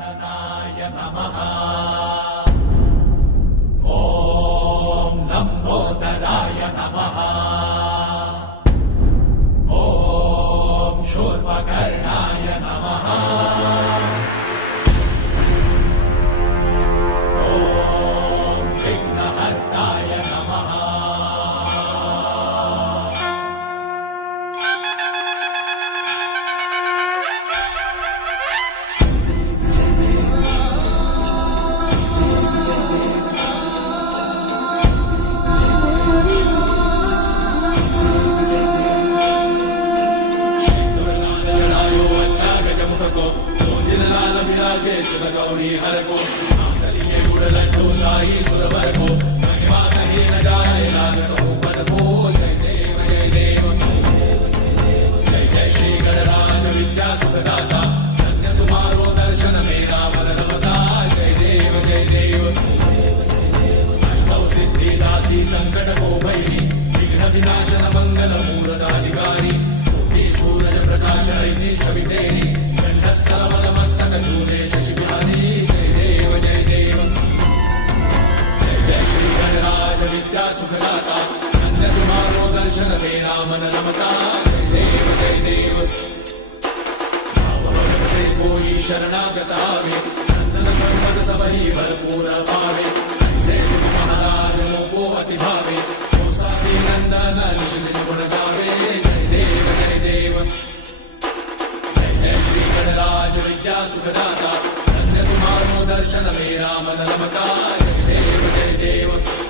गणनाय नमः శివ గౌరీ హరకో కలిగే గుడలంటూ సాయి సురవరకో మహిమా కహీన జాయ सूरज प्रकाश ऐसी छवि तेरी कंठस्थल मस्तक विद्या सुखदाता नन्दकुमारो दर्शन ते राम नमता। जय देव जय देव। भगवत से संपद सब ही भरपूर पावे। से महाराज मोको अति भावे नंदन गुण गावे। जय देव जय देव। जय जय श्री गणराज विद्या सुखदाता धन्य तुम्हारो दर्शन मे मन नमता। जय देव जय देव।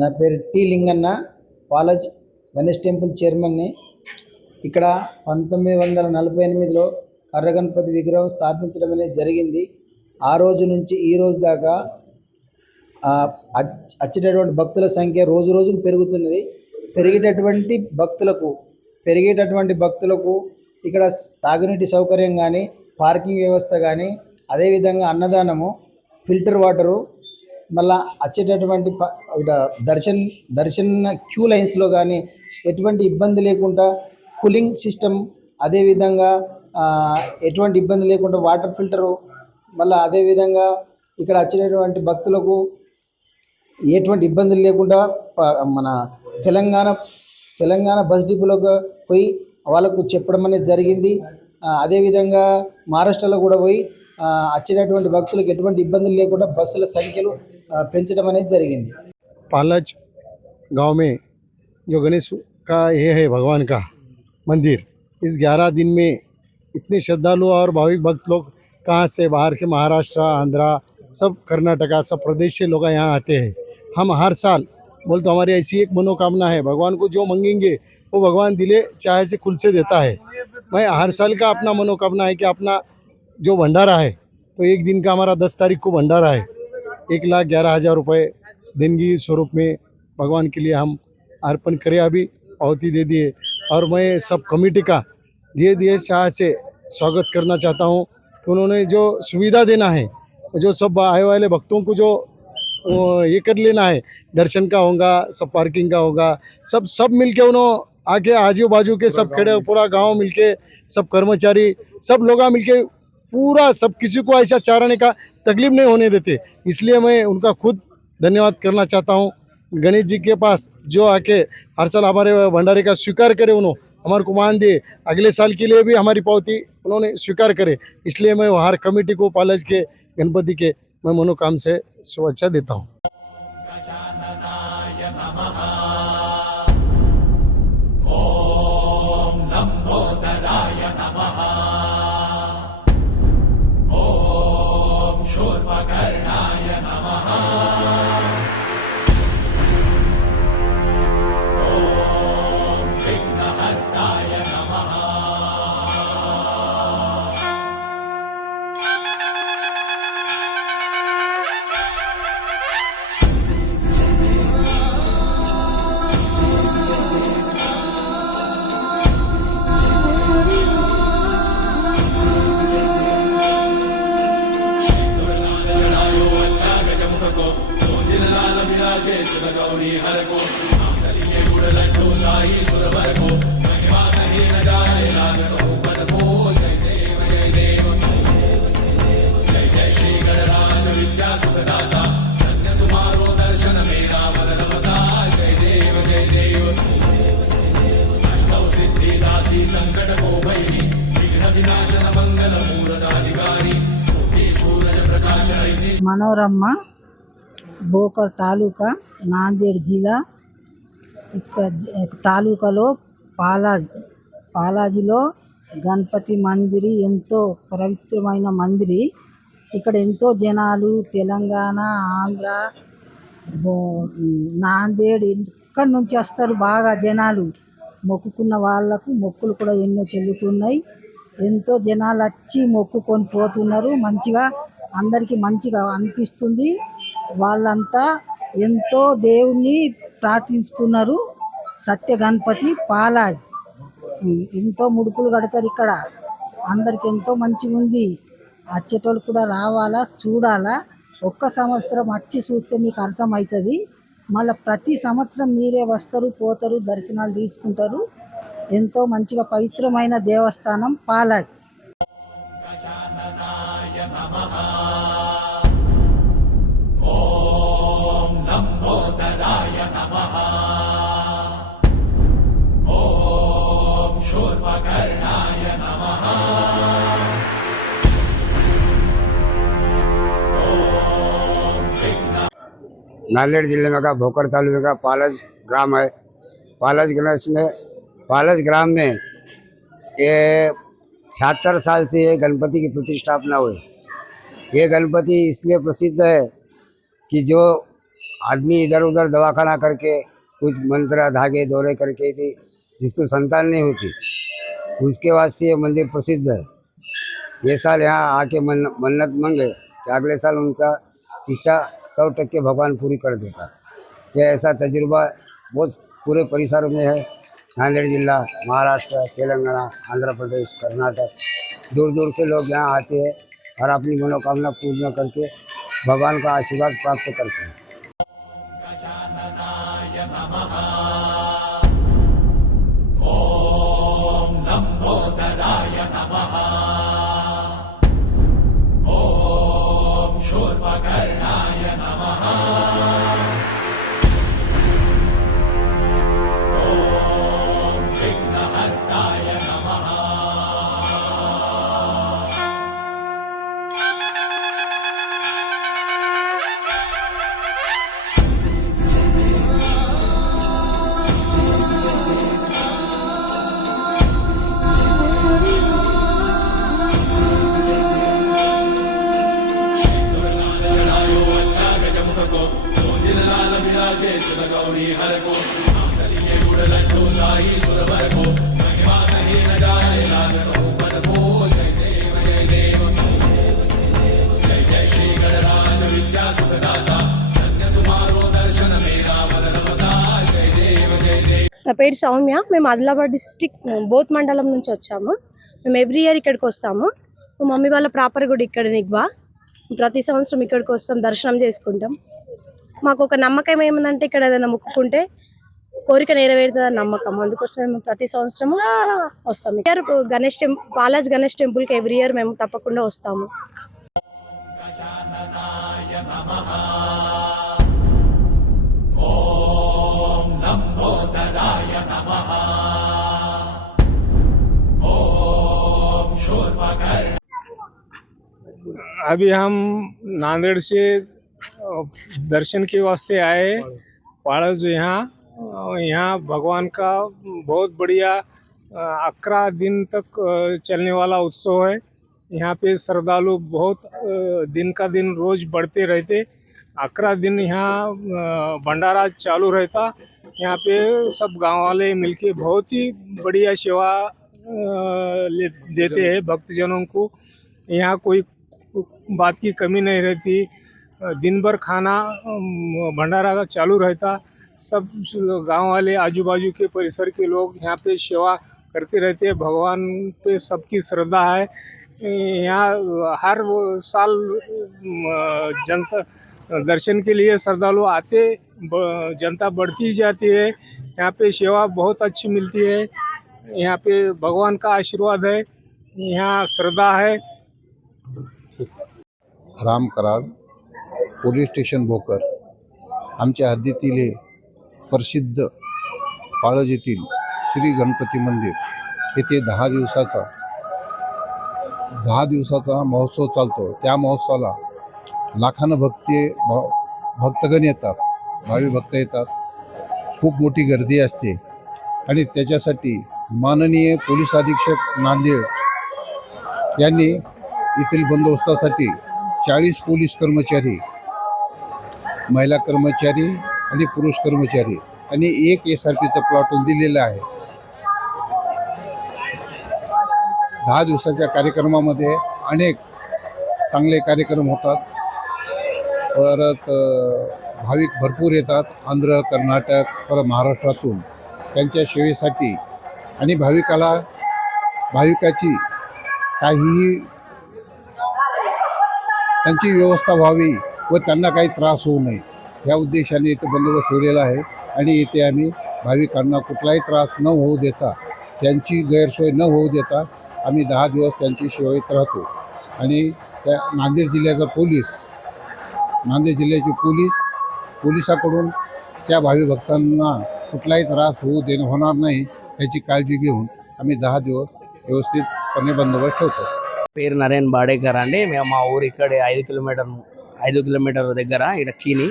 నా పేరు టి లింగన్న పాలజ్ గణేష్ టెంపుల్ చైర్మన్ని. ఇక్కడ పంతొమ్మిది వందల నలభై ఎనిమిదిలో కర్రగణపతి విగ్రహం స్థాపించడం అనేది జరిగింది. ఆ రోజు నుంచి ఈ రోజు దాకా వచ్చేటటువంటి భక్తుల సంఖ్య రోజు రోజుకు పెరుగుతున్నది. పెరిగేటటువంటి భక్తులకు పెరిగేటటువంటి భక్తులకు ఇక్కడ తాగునీటి సౌకర్యం కానీ పార్కింగ్ వ్యవస్థ కానీ అదేవిధంగా అన్నదానము ఫిల్టర్ వాటరు మళ్ళా వచ్చేటటువంటి దర్శన్ దర్శన్ క్యూ లైన్స్లో కానీ ఎటువంటి ఇబ్బంది లేకుండా కూలింగ్ సిస్టమ్ అదేవిధంగా ఎటువంటి ఇబ్బంది లేకుండా వాటర్ ఫిల్టరు మళ్ళీ అదేవిధంగా ఇక్కడ వచ్చినటువంటి భక్తులకు ఎటువంటి ఇబ్బందులు లేకుండా మన తెలంగాణ తెలంగాణ బస్ డిపోలోకి పోయి వాళ్ళకు చెప్పడం అనేది జరిగింది. అదేవిధంగా మహారాష్ట్రలో కూడా పోయి వచ్చేటటువంటి భక్తులకు ఎటువంటి ఇబ్బందులు లేకుండా బస్సుల సంఖ్యలు పెంచడం అనేది జరిగింది पालच गांव में जो गणेश का ये है भगवान का मंदिर इस ग्यारह दिन में इतने श्रद्धालु और भाविक भक्त लोग कहाँ से बाहर के महाराष्ट्र आंध्रा सब कर्नाटका सब प्रदेश से लोग यहाँ आते हैं हम हर साल बोल तो हमारी ऐसी एक मनोकामना है भगवान को जो मांगेंगे वो भगवान दिले चाहे से खुल से देता है मैं हर साल का अपना मनोकामना है कि अपना जो भंडारा है तो एक दिन का हमारा दस तारीख को भंडारा है एक लाख ग्यारह हज़ार रुपये देनगी स्वरूप में भगवान के लिए हम अर्पण करें अभी आहुति दे दिए। और मैं सब कमेटी का धीरे धीरे शाह से स्वागत करना चाहता हूँ कि उन्होंने जो सुविधा देना है जो सब आए वाले भक्तों को जो ये कर लेना है दर्शन का होगा सब पार्किंग का होगा सब सब मिलके उन्होंने आके आजू बाजू के सब खेड़े पूरा गाँव मिलके सब कर्मचारी सब लोग मिलके पूरा सब किसी को ऐसा चाराने का तकलीफ़ नहीं होने देते। इसलिए मैं उनका खुद धन्यवाद करना चाहता हूँ। गणेश जी के पास जो आके हर साल हमारे भंडारे का स्वीकार करे उन्होंने हमारे को मान दिए अगले साल के लिए भी हमारी पावती उन्होंने स्वीकार करे। इसलिए मैं हर कमेटी को, पालज के, गणपति के, मैं मनोकाम से शुभेच्छा देता हूँ। మనోరమ్మ బోకర్ తాలూకా నాందేడ్ జిల్లా ఇక్కడ తాలూకాలో పాలాజ్ పాలాజీలో గణపతి మందిరి ఎంతో పవిత్రమైన మందిరి. ఇక్కడ ఎంతో జనాలు తెలంగాణ ఆంధ్ర బో- నాందేడ్ ఎక్కడి నుంచి వస్తారు బాగా జనాలు. మొక్కుకున్న వాళ్ళకు మొక్కులు కూడా ఎన్నో చెల్లుతున్నాయి. ఎంతో జనాలు వచ్చి మొక్కుకొని పోతున్నారు. మంచిగా అందరికీ మంచిగా అనిపిస్తుంది. వాళ్ళంతా ఎంతో దేవుణ్ణి ప్రార్థిస్తున్నారు. సత్య గణపతి పాలాజ్. ఎంతో ముడుపులు కడతారు ఇక్కడ. అందరికి ఎంతో మంచిగా ఉంది. వచ్చేటోళ్ళు కూడా రావాలా చూడాలా. ఒక్క సంవత్సరం వచ్చి చూస్తే మీకు అర్థమవుతుంది. మళ్ళీ ప్రతి సంవత్సరం మీరే వస్తారు పోతారు దర్శనాలు తీసుకుంటారు. ఎంతో మంచిగా పవిత్రమైన దేవస్థానం పాలాజ్. नांदेड़ ज़िले में का भोकर तालुके का पालज ग्राम है। पालज गणेश में पालज ग्राम में ये छिहत्तर साल से ये गणपति की प्रतिष्ठापना हुई। ये गणपति इसलिए प्रसिद्ध है कि जो आदमी इधर उधर दवाखाना करके, कुछ मंत्र धागे दौरे करके भी जिसको संतान नहीं होती, उसके वास्ते ये मंदिर प्रसिद्ध है। ये साल यहाँ आके मन मन्नत मांगे कि अगले साल उनका इच्छा सौ टक्के भगवान पूरी कर देता। यह ऐसा तजुर्बा बहुत पूरे परिसर में है। नांदेड़ जिला, महाराष्ट्र, तेलंगाना, आंध्र प्रदेश, कर्नाटक दूर दूर से लोग यहाँ आते हैं और अपनी मनोकामना पूर्ण करके भगवान का आशीर्वाद प्राप्त करते हैं। నా పేరు సౌమ్య. మేము ఆదిలాబాద్ డిస్టిక్ బోత్ మండలం నుంచి వచ్చాము. మేము ఎవ్రీ ఇయర్ ఇక్కడికి వస్తాము. మా మమ్మీ వాళ్ళ ప్రాపర్ కూడా ఇక్కడ నిగ్వా. ప్రతి సంవత్సరం ఇక్కడికి వస్తాం దర్శనం చేసుకుంటాం. మాకు ఒక నమ్మకం ఏమందంటే ఇక్కడ ఏదైనా మొక్కుకుంటే కోరిక నెరవేరుతుందని నమ్మకం. అందుకోసం మేము ప్రతి సంవత్సరము వస్తాం. ఇయర్ గణేష్ టెంపుల్ బాలాజ్ గణేష్ టెంపుల్కి ఎవ్రీ ఇయర్ మేము తప్పకుండా వస్తాము. अभी हम नांदेड़ से दर्शन के वास्ते आए। पहाड़ जो यहाँ यहाँ भगवान का बहुत बढ़िया अकरा दिन तक चलने वाला उत्सव है। यहाँ पे श्रद्धालु बहुत दिन का दिन रोज बढ़ते रहते। अकरा दिन यहाँ भंडारा चालू रहता। यहाँ पे सब गाँव वाले मिलके बहुत ही बढ़िया सेवा देते हैं भक्तजनों को। यहाँ कोई बात की कमी नहीं रहती। दिन भर खाना भंडारा का चालू रहता। सब गाँव वाले आजू बाजू के परिसर के लोग यहाँ पे सेवा करते रहते हैं। भगवान पे सबकी श्रद्धा है। यहाँ हर साल जनता, दर्शन के लिए श्रद्धालु आते जनता बढ़ती जाती है। यहाँ पे सेवा बहुत अच्छी मिलती है। यहाँ पे भगवान का आशीर्वाद है। यहाँ श्रद्धा है। राम कराड पोलीस स्टेशन भोकर आमच्या हद्दीतील हे प्रसिद्ध पाळज येथील श्री गणपती मंदिर येथे दहा दिवसाचा दहा दिवसाचा महोत्सव चालतो. त्या महोत्सवाला लाखानं भक्ती भ- भक्तगण येतात भावी भक्त येतात. खूप मोठी गर्दी असते. आणि त्याच्यासाठी माननीय पोलीस अधीक्षक नांदेड यांनी येथील बंदोबस्तासाठी चाळीस पोलीस कर्मचारी महिला कर्मचारी आणि पुरुष कर्मचारी. आणि एक एस आर पीचं प्लॉटून दिलेलं आहे. दहा दिवसाच्या कार्यक्रमामध्ये अनेक चांगले कार्यक्रम होतात. परत भाविक भरपूर येतात. आंध्र कर्नाटक परत महाराष्ट्रातून. त्यांच्या सेवेसाठी आणि भाविकाला भाविकाची काहीही त्यांची व्यवस्था व्हावी व त्यांना काही त्रास होऊ नये. या उद्देशाने इथे बंदोबस्त ठेवलेला आहे आणि इथे आम्ही भाविकांना कुठलाही त्रास न होऊ देता त्यांची गैरसोय न होऊ देता आम्ही दहा दिवस त्यांची सेवेत राहतो. आणि त्या नांदेड जिल्ह्याचा पोलीस नांदेड जिल्ह्याचे पोलीस पोलिसाकडून त्या भावी भक्तांना कुठलाही त्रास होऊ देणं होणार नाही याची काळजी घेऊन आम्ही दहा दिवस व्यवस्थितपणे बंदोबस्त ठेवतो. పేరు నరేన్ బాడేకర్ అండి. మేము మా ఊరు ఇక్కడే ఐదు కిలోమీటర్ ఐదు కిలోమీటర్ దగ్గర ఇక్కడ కీని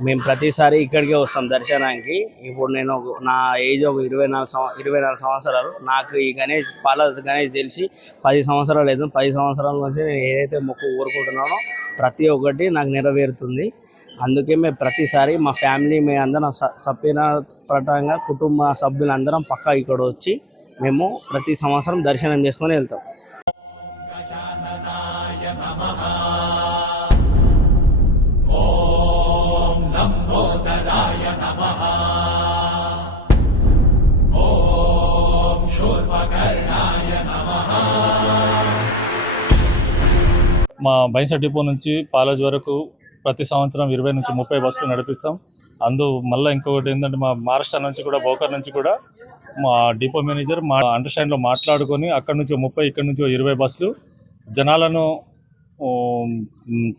మేము ప్రతిసారి ఇక్కడికే వస్తాం దర్శనానికి. ఇప్పుడు నేను ఒక- నా ఏజ్ ఒక ఇరవై నాలుగు సంవ ఇరవై నాలుగు సంవత్సరాలు. నాకు ఈ గణేష్ పాల గణేష్ తెలిసి పది సంవత్సరాలు అవుతుంది. పది సంవత్సరాల నుంచి నేను ఏదైతే మొక్కు కోరుకుంటున్నానో ప్రతి ఒక్కటి నాకు నెరవేరుతుంది. అందుకే మేము ప్రతిసారి మా ఫ్యామిలీ మేము అందరం స- సభ్యుల ప్రకారంగా కుటుంబ సభ్యులందరం పక్కా ఇక్కడ వచ్చి మేము ప్రతి సంవత్సరం దర్శనం చేసుకొని వెళ్తాం. మా బైన్స డిపో నుంచి పాలజ్ వరకు ప్రతి సంవత్సరం ఇరవై నుంచి ముప్పై బస్సులు నడిపిస్తాం. అందు మళ్ళీ ఇంకొకటి ఏంటంటే మా మహారాష్ట్ర నుంచి కూడా బోకర్ నుంచి కూడా మా డిపో మేనేజర్ మా అండర్స్టాండ్లో మాట్లాడుకొని అక్కడ నుంచి ముప్పై ఇక్కడ నుంచి ఇరవై బస్సులు జనాలను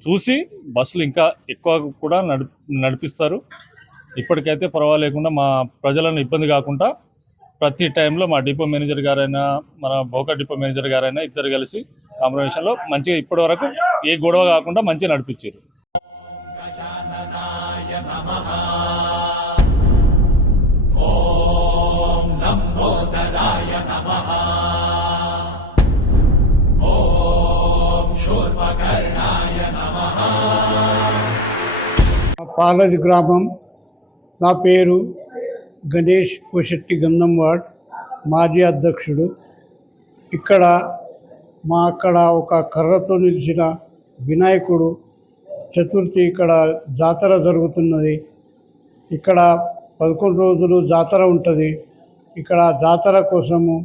చూసి బస్సులు ఇంకా ఎక్కువ కూడా నడి నడిపిస్తారు. ఇప్పటికైతే పర్వాలేకుండా మా ప్రజలను ఇబ్బంది కాకుండా ప్రతి టైంలో మా డిపో మేనేజర్ గారైనా మన బోకర్ డిపో మేనేజర్ గారైనా ఇద్దరు కలిసి కాంబినేషన్లో మంచిగా ఇప్పటి వరకు ఏ గొడవ కాకుండా మంచిగా నడిపించారు. పాలది గ్రామం నా పేరు గణేష్ పోషెట్టి గంధంవాడ్ మాజీ అధ్యక్షుడు. ఇక్కడ మా అక్కడ ఒక కర్రతో నిలిచిన వినాయకుడు చతుర్థి ఇక్కడ జాతర జరుగుతున్నది. ఇక్కడ పదకొండు రోజులు జాతర ఉంటుంది. ఇక్కడ జాతర కోసము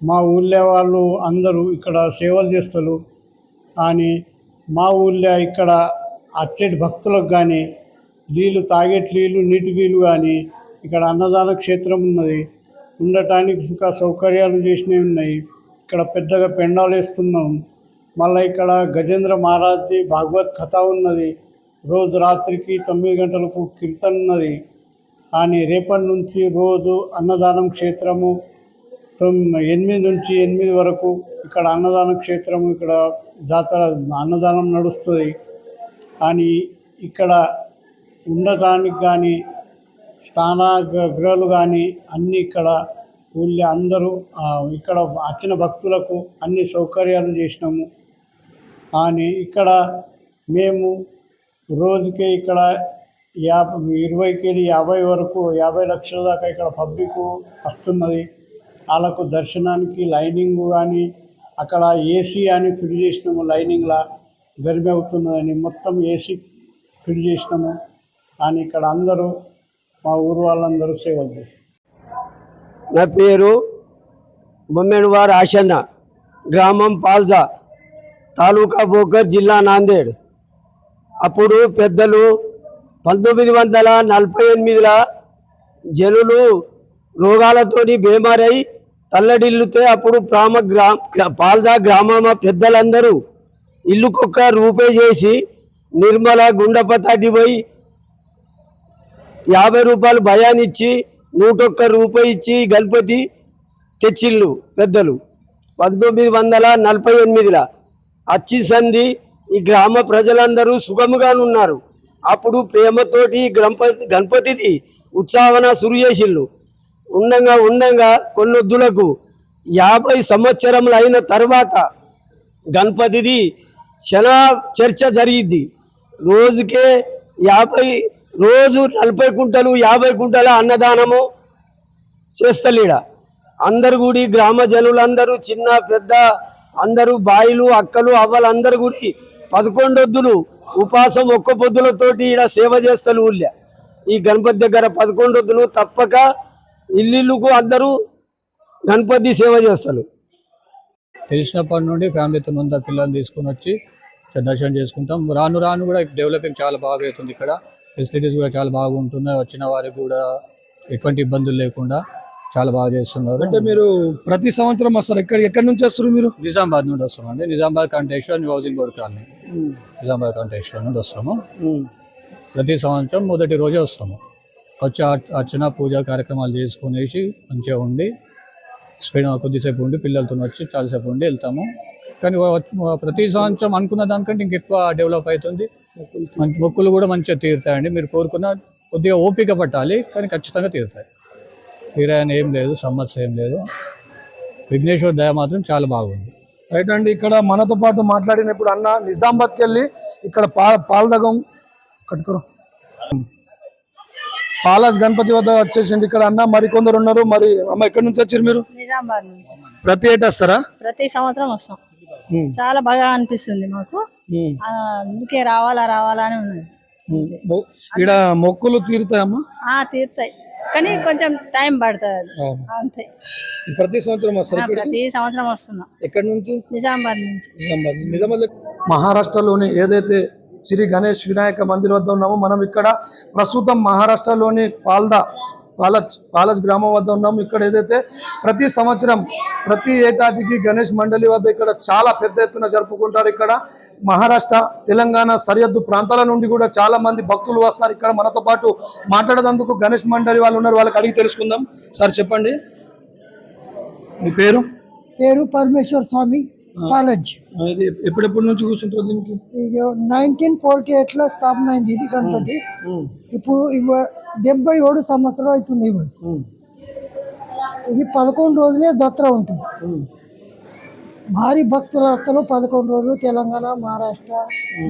మా ఊళ్ళో వాళ్ళు అందరూ ఇక్కడ సేవలు చేస్తారు కానీ మా ఊళ్ళో ఇక్కడ అచ్చటి భక్తులకు కానీ నీళ్ళు తాగేటి నీళ్ళు నీటి నీళ్ళు కానీ ఇక్కడ అన్నదాన క్షేత్రం ఉన్నది. ఉండటానికి సుఖ సౌకర్యాలు చేసినవి ఉన్నాయి. ఇక్కడ పెద్దగా పెండాలు వేస్తున్నాం. మళ్ళీ ఇక్కడ గజేంద్ర మహారాజ్ది భాగవత్ కథ ఉన్నది. రోజు రాత్రికి తొమ్మిది గంటలకు కీర్తన ఉన్నది. కానీ రేపటి నుంచి రోజు అన్నదానం క్షేత్రము ఎనిమిది నుంచి ఎనిమిది వరకు ఇక్కడ అన్నదాన క్షేత్రం ఇక్కడ జాతర అన్నదానం నడుస్తుంది. కానీ ఇక్కడ ఉండటానికి కానీ స్నాన గ- గృహాలు కానీ అన్నీ ఇక్కడ ఊళ్ళో అందరూ ఇక్కడ వచ్చిన భక్తులకు అన్ని సౌకర్యాలు చేసినాము. కానీ ఇక్కడ మేము రోజుకి ఇక్కడ యాభై ఇరవైకి యాభై వరకు యాభై లక్షల దాకా ఇక్కడ పబ్లిక్ వస్తున్నది. వాళ్ళకు దర్శనానికి లైనింగ్ కానీ అక్కడ ఏసీ అని ఫిట్ చేసినాము లైనింగ్లా. గరిమి అవుతున్నదని మొత్తం ఏసీ ఫిట్ చేసినాము. కానీ ఇక్కడ అందరూ మా ఊరు వాళ్ళందరూ సేవలు చేస్తారు నా పేరు బొమ్మెనవారు ఆశన్న గ్రామం పాల్జా తాలూకా బోకర్ జిల్లా నాందేడ్. అప్పుడు పెద్దలు పంతొమ్మిది వందల నలభై ఎనిమిదిలో జనులు రోగాలతోని బేమారై తల్లడిల్లుతే అప్పుడు ప్రామ గ్రా పాల్జా గ్రామ పెద్దలందరూ ఇల్లుకొక్క రూపే చేసి నిర్మల గుండపతాటి పోయి యాభై రూపాయలు భయాన్నిచ్చి నూటొక్క రూపాయి ఇచ్చి గణపతి తెచ్చిళ్ళు పెద్దలు. పంతొమ్మిది వందల నలభై ఎనిమిదిలో అచ్చి సంధి ఈ గ్రామ ప్రజలందరూ సుఖముగా ఉన్నారు. అప్పుడు ప్రేమతోటి గణపతి గణపతిది ఉత్సాహన సురు చేసిళ్ళు. ఉండంగా ఉండంగా కొన్నొద్దులకు యాభై సంవత్సరములు అయిన తర్వాత గణపతిది క్షణ చర్చ జరిగిద్ది. రోజుకే యాభై రోజు నలభై కుంటలు యాభై కుంటల అన్నదానము చేస్తలేడ? అందరు కూడి గ్రామ జనులందరూ చిన్న పెద్ద అందరూ బాయిలు అక్కలు అవ్వలు అందరు కూడి పదకొండొద్దులు ఉపాసం ఒక్క పొద్దులతోటి ఈడ సేవ చేస్తారు ఊళ్ళే. ఈ గణపతి దగ్గర పదకొండొద్దులు తప్పక ఇల్లుకు అందరూ గణపతి సేవ చేస్తారు తెలిసినప్పటి నుండి ఫ్యామిలీతో ముందు పిల్లలు తీసుకొని వచ్చి దర్శనం చేసుకుంటాం. రాను రాను కూడా డెవలపింగ్ చాలా బాగా అవుతుంది ఇక్కడ. ఫెసిలిటీస్ కూడా చాలా బాగుంటున్నాయి. వచ్చిన వారికి కూడా ఎటువంటి ఇబ్బందులు లేకుండా చాలా బాగా చేస్తున్నారు. అంటే మీరు ప్రతి సంవత్సరం వస్తారు. ఎక్కడ ఎక్కడి నుంచి వస్తారు మీరు? నిజామాబాద్ నుండి వస్తామండి. Nizamabad Kanteshwar new housing board colony. Nizamabad Kanteshwar నుండి వస్తాము. ప్రతి సంవత్సరం మొదటి రోజే వస్తాము. వచ్చి అర్- అర్చన పూజ కార్యక్రమాలు చేసుకునేసి మంచిగా ఉండి స్పెండ్ కొద్దిసేపు ఉండి పిల్లలతో వచ్చి చాలాసేపు ఉండి వెళ్తాము. కానీ ప్రతి సంవత్సరం అనుకున్న దానికంటే ఇంకెక్కువ డెవలప్ అవుతుంది. మంచి మొక్కులు కూడా మంచిగా తీరుతాయండి. మీరు కోరుకున్న కొద్దిగా ఓపిక పట్టాలి కానీ ఖచ్చితంగా తీరుతాయి. తీరాయని ఏం లేదు సమస్య ఏం లేదు. విఘ్నేశ్వర దయ మాత్రం చాలా బాగుంది. రైట్ అండి ఇక్కడ మనతో పాటు మాట్లాడినప్పుడు అన్న నిజామాబాద్కి వెళ్ళి ఇక్కడ పా పాలదగం కట్టుకురు. పాలాజ్ గణపతి వద్ద వచ్చేసింది ఇక్కడ అన్న. మరి కొందరు ఉన్నారు. మరి అమ్మ ఎక్కడి నుంచి వచ్చారు మీరు? నిజామాబాద్ ప్రతి ఏటా వస్తారా? ప్రతి సంవత్సరం వస్తాం. చాలా బాగా అనిపిస్తుంది మాకు. అందుకే రావాలా రావాలా అని ఉన్నది. ఈడ మొక్కులు తీరుతాయమ్మా? ఆ తీరుతాయి. కానీ కొంచెం టైం పడుతుంది అంతే. ప్రతి సంవత్సరం వస్తారు ఇక్కడికి? ప్రతి సంవత్సరం వస్తున్నాం. ఎక్కడి నుంచి? నిజామాబాద్ నుంచి. నిజామాబాద్. నిజామాబాద్ మహారాష్ట్రలోని ఏదైతే శ్రీ గణేష్ వినాయక మందిర్ వద్ద ఉన్నామో మనం ఇక్కడ ప్రస్తుతం మహారాష్ట్రలోని పాల్దా పాలచ్ పాలచ్ గ్రామం వద్ద ఉన్నాము ఇక్కడ ఏదైతే ప్రతి సంవత్సరం ప్రతి ఏటాటికి గణేష్ మండలి వద్ద ఇక్కడ చాలా పెద్ద ఎత్తున జరుపుకుంటారు. ఇక్కడ మహారాష్ట్ర తెలంగాణ సరిహద్దు ప్రాంతాల నుండి కూడా చాలా మంది భక్తులు వస్తారు. ఇక్కడ మనతో పాటు మాట్లాడేందుకు గణేష్ మండలి వాళ్ళు ఉన్నారు. వాళ్ళకి అడిగి తెలుసుకుందాం. సార్ చెప్పండి. మీ పేరు? పేరు పరమేశ్వర్ స్వామి. కాలేజ్ ఇది ఎప్పుడెప్పటి నుంచి కూర్చుంటారు దీనికి? ఇది నైన్టీన్ ఫోర్టీ ఎయిట్లో స్థాపన అయింది ఇది గణపతి ఇప్పుడు ఇవ డెబ్బై ఏడు సంవత్సరాలు అవుతుంది ఇవి ఇది పదకొండు రోజులే దసరా ఉంటుంది. భారీ భక్తులు వస్తారు పదకొండు రోజులు తెలంగాణ మహారాష్ట్ర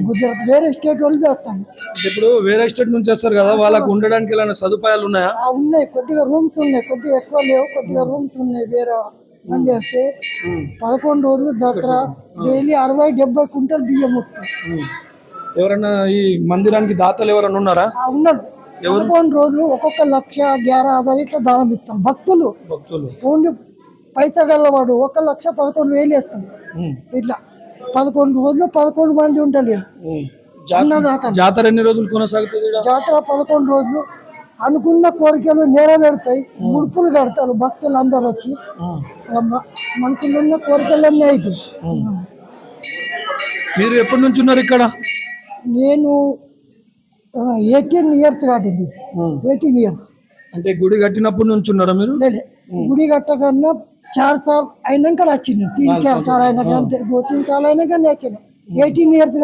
గుజరాత్ వేరే స్టేట్ వాళ్ళు చేస్తాను ఇప్పుడు వేరే స్టేట్ నుంచి వస్తారు కదా వాళ్ళకు ఉండడానికి సదుపాయాలు ఉన్నాయా? ఉన్నాయి. కొద్దిగా రూమ్స్ ఉన్నాయి. కొద్దిగా ఎక్కువ లేవు. కొద్దిగా రూమ్స్ ఉన్నాయి వేరే మంది వస్తే పదకొండు రోజులు జాతర డైలీ అరవై డెబ్బై కుంటలు బియ్యం వస్తాయి ఎవరైనా ఈ మందిరానికి దాతలు ఎవరైనా ఉన్నారా? ఉన్నారు. పదకొండు రోజులు ఒక్కొక్క లక్ష గ్యార ఆధార ఇట్లా దానం ఇస్తాం. భక్తులు. భక్తులు. ఓన్లీ పైసా గల్లవాడు ఒక లక్ష పదకొండు వేలు వేస్తాం. ఇట్లా పదకొండు రోజులు పదకొండు మంది ఉంటారు జాతర ఎన్ని రోజులు కొనసాగుతుంది? జాతర పదకొండు రోజులు అనుకున్న కోరికలు నెరవేరుతాయి ముడుపులు కడతారు భక్తులు అందరు వచ్చి మనసులో ఉన్న కోరికలన్నీ అవుతాయి మీరు ఎప్పటి నుంచి ఉన్నారు ఇక్కడ నేను ఎయిటీన్ ఇయర్స్ కాటింది ఎయిటీన్ ఇయర్స్ అంటే గుడి కట్టినప్పటి నుంచి ఉన్నారా మీరు గుడి కట్టకన్నా చార్ సార్లు అయినాక వచ్చింది తీన్ చార్ సార్లు అయినాక అంతే దో తీన్ సార్లు అయినాక వచ్చిన ఎయిటీన్ ఇయర్స్